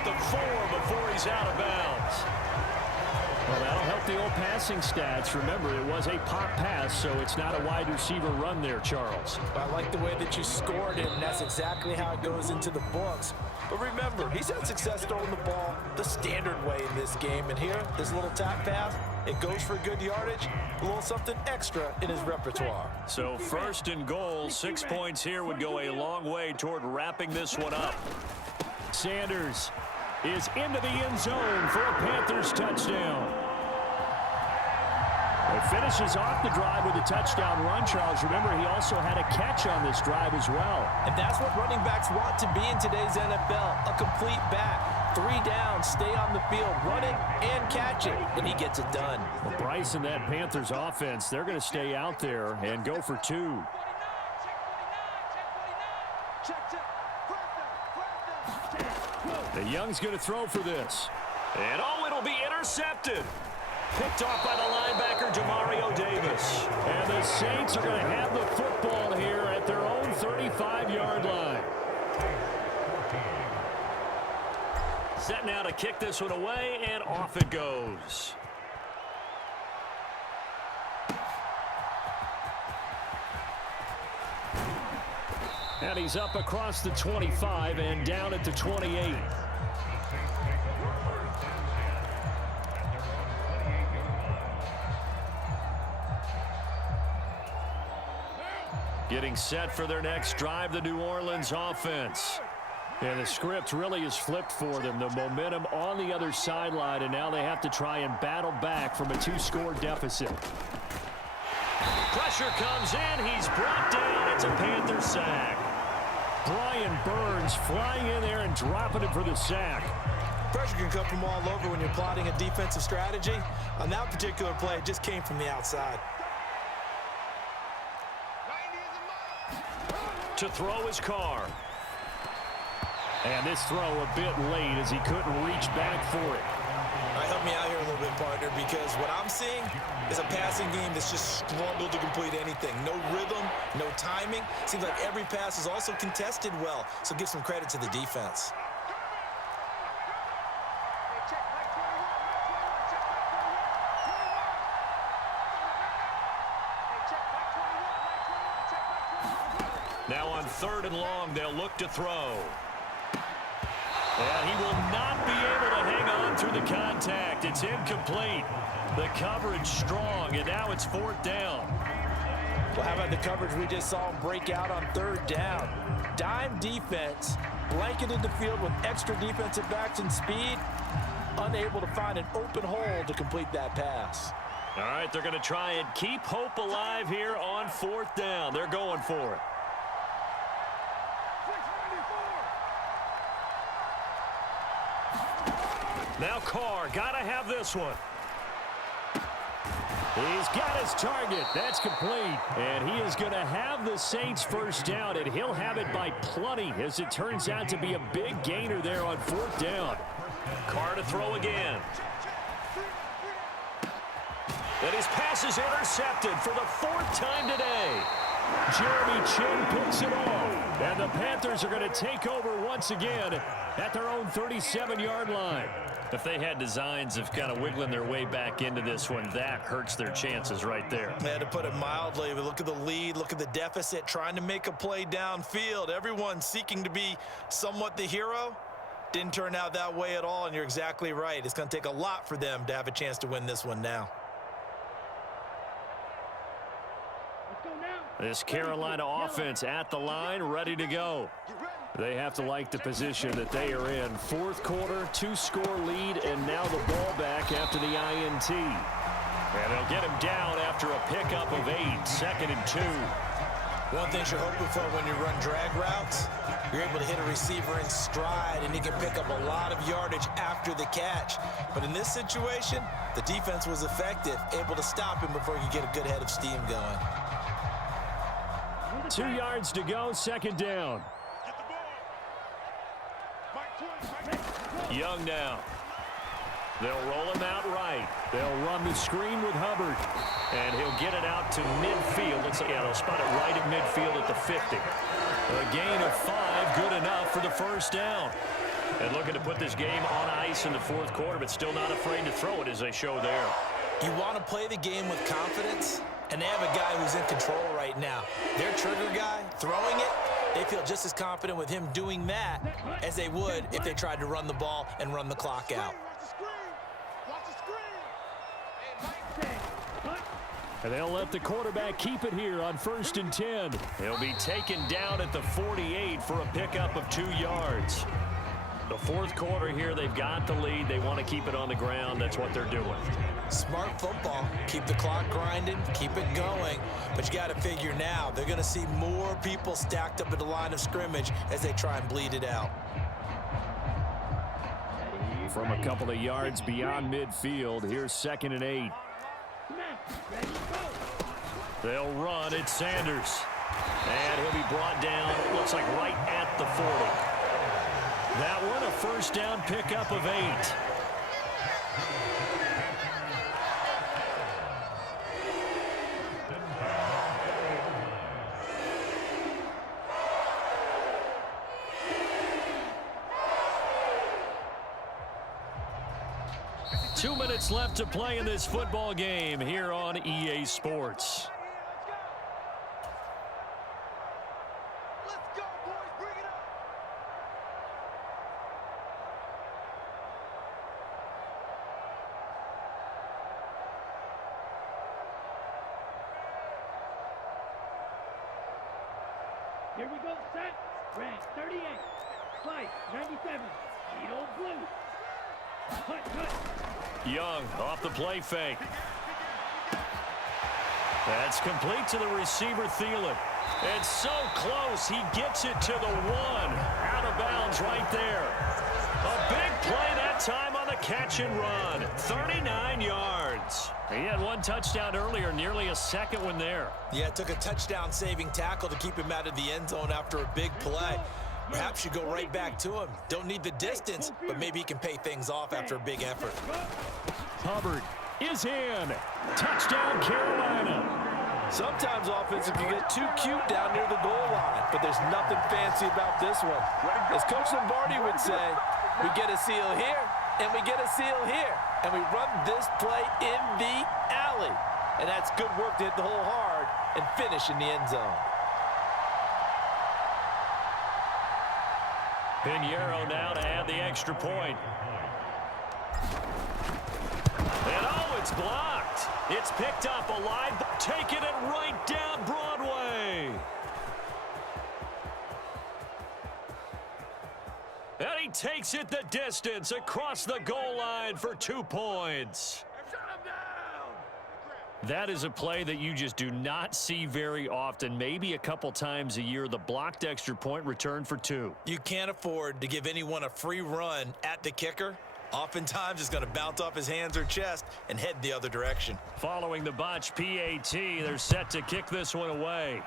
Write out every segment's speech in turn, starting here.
at the 4 before he's out of bounds. Well, that'll help the old passing stats. Remember, it was a pop pass, so it's not a wide receiver run there, Charles. I like the way that you scored it, and that's exactly how it goes into the books. But remember, he's had success throwing the ball the standard way in this game. And here, this little tap pass, it goes for good yardage, a little something extra in his repertoire. So 1st and goal, 6 points here would go a long way toward wrapping this one up. Sanders is into the end zone for a Panthers touchdown. He finishes off the drive with a touchdown run, Charles. Remember, he also had a catch on this drive as well. And that's what running backs want to be in today's NFL, a complete back. 3 down, stay on the field, run it and catch it, and he gets it done. Well, Bryce and that Panthers offense, they're going to stay out there and go for 2. The Young's going to throw for this. And it'll be intercepted. Picked off by the linebacker, Demario Davis. And the Saints are going to have the football here at their own 35-yard line. Set now to kick this one away, and off it goes. And he's up across the 25 and down at the 28. Getting set for their next drive, the New Orleans offense. And the script really is flipped for them. The momentum on the other sideline, and now they have to try and battle back from a 2-score deficit. Pressure comes in. He's brought down. It's a Panther sack. Brian Burns flying in there and dropping it for the sack. Pressure can come from all over when you're plotting a defensive strategy. On that particular play, it just came from the outside. To throw his car. And this throw a bit late as he couldn't reach back for it. All right, help me out here a little bit, partner, because what I'm seeing is a passing game that's just struggled to complete anything. No rhythm, no timing. Seems like every pass is also contested well, so give some credit to the defense. Now on 3rd and long, they'll look to throw. And he will not be able to hang on through the contact. It's incomplete. The coverage strong, and now it's 4th down. Well, how about the coverage we just saw him break out on 3rd down? Dime defense, blanketed the field with extra defensive backs and speed, unable to find an open hole to complete that pass. All right, they're going to try and keep hope alive here on 4th down. They're going for it. Now Carr, got to have this one. He's got his target. That's complete. And he is going to have the Saints 1st down, and he'll have it by plenty as it turns out to be a big gainer there on 4th down. Carr to throw again. And his pass is intercepted for the 4th time today. Jeremy Chin picks it off. And the Panthers are going to take over once again at their own 37-yard line. If they had designs of kind of wiggling their way back into this one, that hurts their chances right there. Yeah, to put it mildly, look at the lead, look at the deficit, trying to make a play downfield. Everyone seeking to be somewhat the hero. Didn't turn out that way at all, and you're exactly right. It's going to take a lot for them to have a chance to win this one now. This Carolina offense at the line, ready to go. They have to like the position that they are in. 4th quarter, 2-score lead, and now the ball back after the INT. And they'll get him down after a pickup of 8, 2nd and 2. One thing you're hoping for when you run drag routes, you're able to hit a receiver in stride, and he can pick up a lot of yardage after the catch. But in this situation, the defense was effective, able to stop him before he could get a good head of steam going. 2 yards to go, 2nd down. Young now. They'll roll him out right. They'll run the screen with Hubbard. And he'll get it out to midfield. Looks like, yeah, they'll spot it right at midfield at the 50. A gain of 5, good enough for the 1st down. And looking to put this game on ice in the fourth quarter, but still not afraid to throw it as they show there. You want to play the game with confidence, and they have a guy who's in control right now. Their trigger guy, throwing it, they feel just as confident with him doing that as they would if they tried to run the ball and run the clock out. And they'll let the quarterback keep it here on 1st and 10. He'll be taken down at the 48 for a pickup of 2 yards. The fourth quarter here, they've got the lead. They want to keep it on the ground. That's what they're doing. Smart football. Keep the clock grinding, keep it going. But you got to figure now, they're going to see more people stacked up at the line of scrimmage as they try and bleed it out. From a couple of yards beyond midfield, here's 2nd and 8. They'll run. It's Sanders. And he'll be brought down, looks like right at the 40. That one, a first down pickup of 8. Two minutes left to play in this football game here on EA Sports. Let's go, boys. Bring it up. Here we go, set. Red, 38. Fight, 97. Need old blue. Cut. Young off the play fake. That's complete to the receiver, Thielen. It's so close. He gets it to the 1. Out of bounds right there. A big play that time on the catch and run. 39 yards. He had 1 touchdown earlier, nearly a second one there. Yeah, it took a touchdown-saving tackle to keep him out of the end zone after a big play. Perhaps you go right back to him. Don't need the distance, but maybe he can pay things off after a big effort. Hubbard is in. Touchdown, Carolina. Sometimes offensive can get too cute down near the goal line, but there's nothing fancy about this one. As Coach Lombardi would say, we get a seal here, and we get a seal here, and we run this play in the alley. And that's good work to hit the hole hard and finish in the end zone. Pinheiro now to add the extra point. And oh, it's blocked. It's picked up alive, taking it right down Broadway. And he takes it the distance across the goal line for 2 points. That is a play that you just do not see very often. Maybe a couple times a year, the blocked extra point return for 2. You can't afford to give anyone a free run at the kicker. Oftentimes, it's going to bounce off his hands or chest and head the other direction. Following the botch PAT, they're set to kick this one away.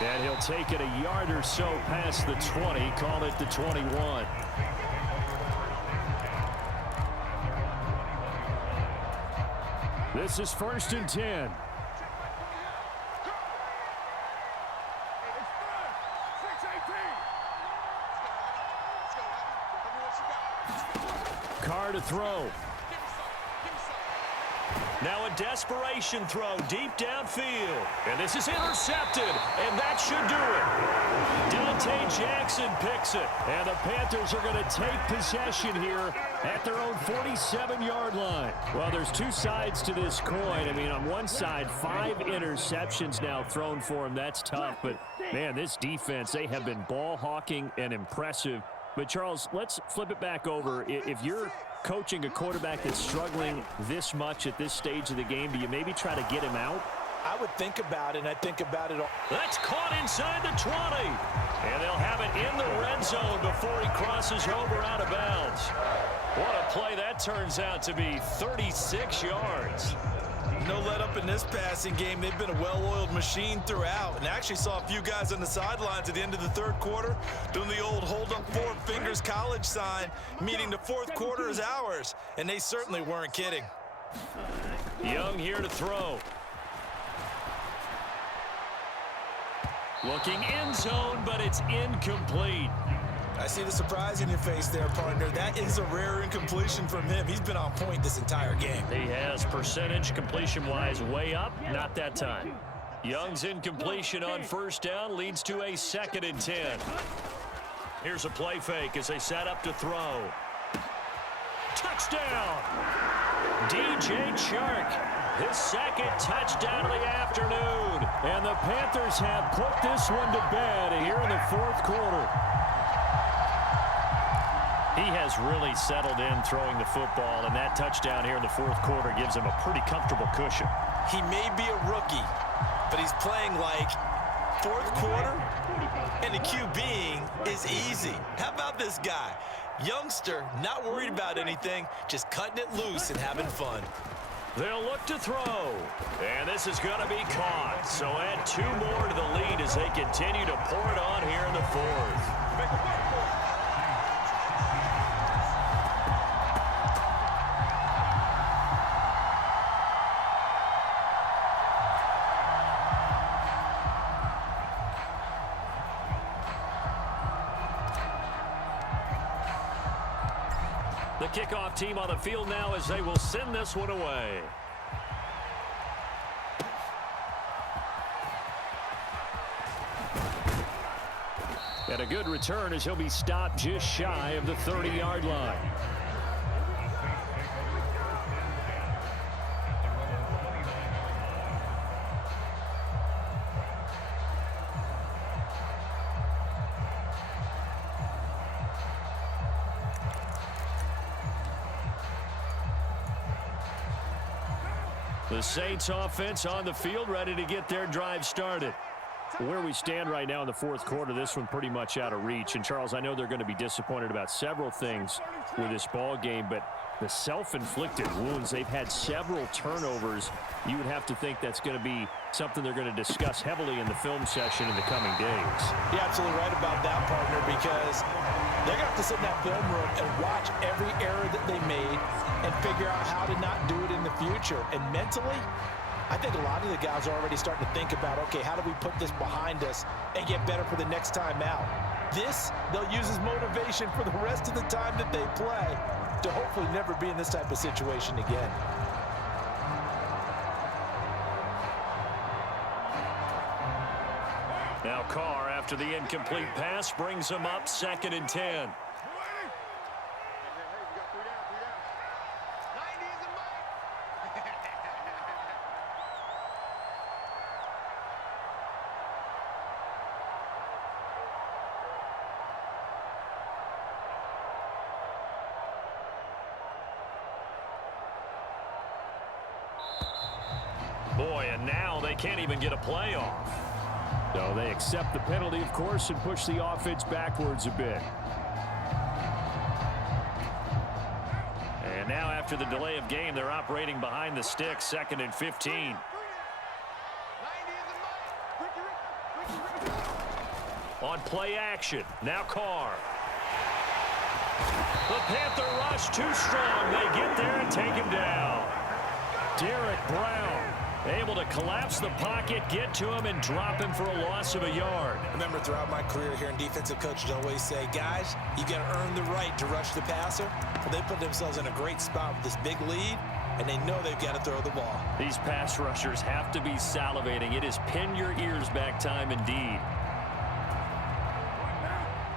And he'll take it a yard or so past the 20, call it the 21. This is 1st and 10. Carr to throw. Now a desperation throw deep downfield. And this is intercepted. And that should do it. Dante Jackson picks it. And the Panthers are going to take possession here at their own 47-yard line. Well, there's 2 sides to this coin. I mean, on one side, 5 interceptions now thrown for him. That's tough. But, man, this defense, they have been ball hawking and impressive. But, Charles, let's flip it back over. If you're coaching a quarterback that's struggling this much at this stage of the game, do you maybe try to get him out? I would think about it, and I think about it all. That's caught inside the 20. And they'll have it in the red zone before he crosses over out of bounds. What a play that turns out to be, 36 yards. No let up in this passing game. They've been a well-oiled machine throughout, and actually saw a few guys on the sidelines at the end of the third quarter doing the old hold up 4 fingers college sign, meaning the fourth quarter is ours, and they certainly weren't kidding. Young here to throw. Looking end zone, but it's incomplete. I see the surprise in your face there, partner. That is a rare incompletion from him. He's been on point this entire game. He has percentage completion-wise way up, not that time. Young's incompletion on first down leads to a 2nd and 10. Here's a play fake as they set up to throw. Touchdown! DJ Chark, his 2nd touchdown of the afternoon. And the Panthers have put this one to bed here in the 4th quarter. He has really settled in throwing the football, and that touchdown here in the 4th quarter gives him a pretty comfortable cushion. He may be a rookie, but he's playing like 4th quarter, and the QBing is easy. How about this guy? Youngster, not worried about anything, just cutting it loose and having fun. They'll look to throw, and this is going to be caught. So add 2 more to the lead as they continue to pour it on here in the 4th. The kickoff team on the field now as they will send this one away. And a good return as he'll be stopped just shy of the 30-yard line. The Saints offense on the field, ready to get their drive started. Where we stand right now in the 4th quarter, this one pretty much out of reach. And, Charles, I know they're going to be disappointed about several things with this ball game, but the self-inflicted wounds, they've had several turnovers. You would have to think that's going to be something they're going to discuss heavily in the film session in the coming days. You're absolutely right about that, partner, because they're going to have to sit in that film room and watch every error that they made and figure out how to not do it in the future. And mentally, I think a lot of the guys are already starting to think about, okay, how do we put this behind us and get better for the next time out? This, they'll use as motivation for the rest of the time that they play to hopefully never be in this type of situation again. Now Carr, after the incomplete pass, brings him up 2nd and 10. Boy, and now they can't even get a play off. So they accept the penalty, of course, and push the offense backwards a bit. And now after the delay of game, they're operating behind the sticks, 2nd and 15. On play action, now Carr. The Panther rush too strong. They get there and take him down. Derek Brown able to collapse the pocket, get to him, and drop him for a loss of a yard. Remember, throughout my career here in defensive coaches always say, guys, you got to earn the right to rush the passer. Well, they put themselves in a great spot with this big lead, and they know they've got to throw the ball. These pass rushers have to be salivating. It is pin your ears back time indeed.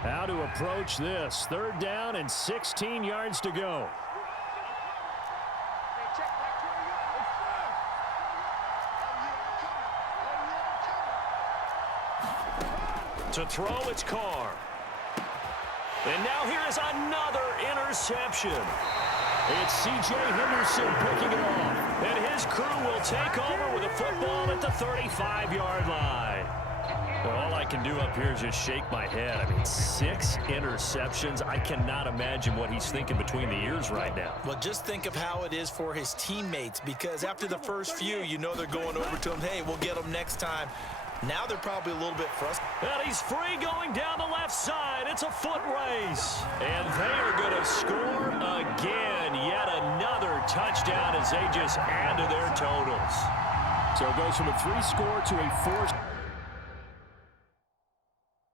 How to approach this. 3rd down and 16 yards to go. To throw, it's Carr. And now here is another interception. It's C.J. Henderson picking it off. And his crew will take over with a football at the 35-yard line. Well, all I can do up here is just shake my head. I mean, 6 interceptions. I cannot imagine what he's thinking between the ears right now. Well, just think of how it is for his teammates, because after the first few, you know they're going over to him, hey, we'll get him next time. Now they're probably a little bit frustrated. And he's free going down the left side. It's a foot race. And they are going to score again. Yet another touchdown as they just add to their totals. So it goes from a 3-score to a 4.